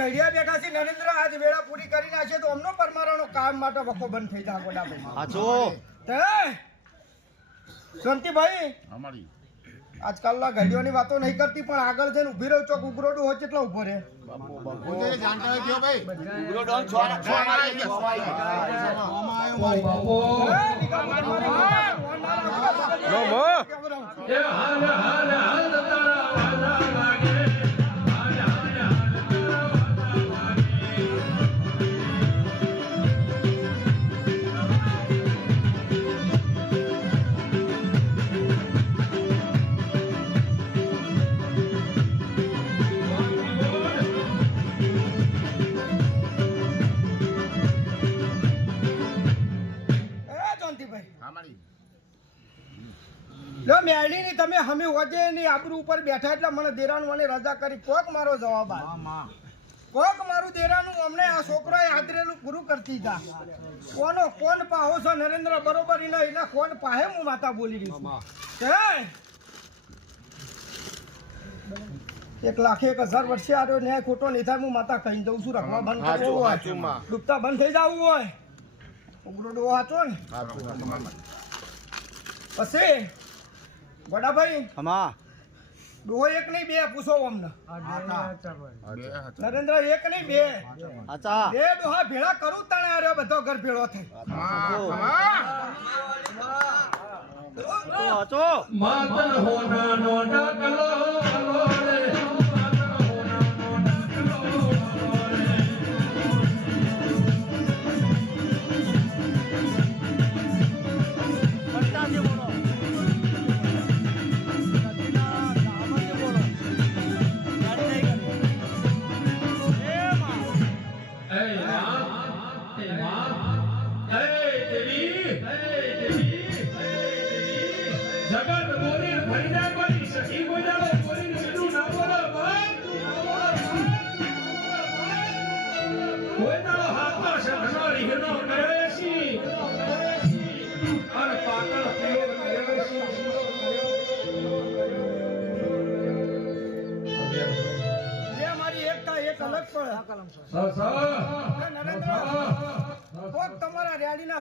ઘડિયા બેઠા છે નરેન્દ્ર આજ વેળા પૂરી કરી નાખે તો અમનો પરમારાનો કામ માટે વખો બંધ થઈ જાય ગોડા ભાઈ હાચો તે શાંતિભાઈ અમારી આજકાલના ઘડિયોની વાતો નહીં કરતી પણ આગળ જઈને ઉભી રહ્યો ચોક ઉગરોડું હોય કેટલા ઉભો રહે પોતે જાણતા હોય કયો ભાઈ ઉગરો ડોન અમારી લો મેળીની તમે હમે હોજે ની આબરૂ ઉપર બેઠા એટલે મને દેરાનું મને રજા કરી કોક મારો જવાબ આ કોક મારું દેરાનું અમને આ છોકરાએ આદરેલું પૂરું કરતી જા કોણ પાહો છો નરેન્દ્ર બરોબર એના કોણ પાહે હું માતા બોલી રહી છું 1,01,000 વર્ષે આર્યો ન્યાય ખોટો નહીં થાય હું માતા કહી દઉં છું રખવા બંધ કરવો હોય ડૂબતા બંધ થઈ જવું હોય ઉગરો ડો હતો ને પછી ગોડાભાઈ હમા ડો એક નહીં બે પૂછો અમને નરેન્દ્ર એક નહીં બે આચા બે ડોહા ભેળા કરું તને આર્યો બધો ઘર ભેળો થઈ હાચો માતન હોના નો ડાકલો રે Hey,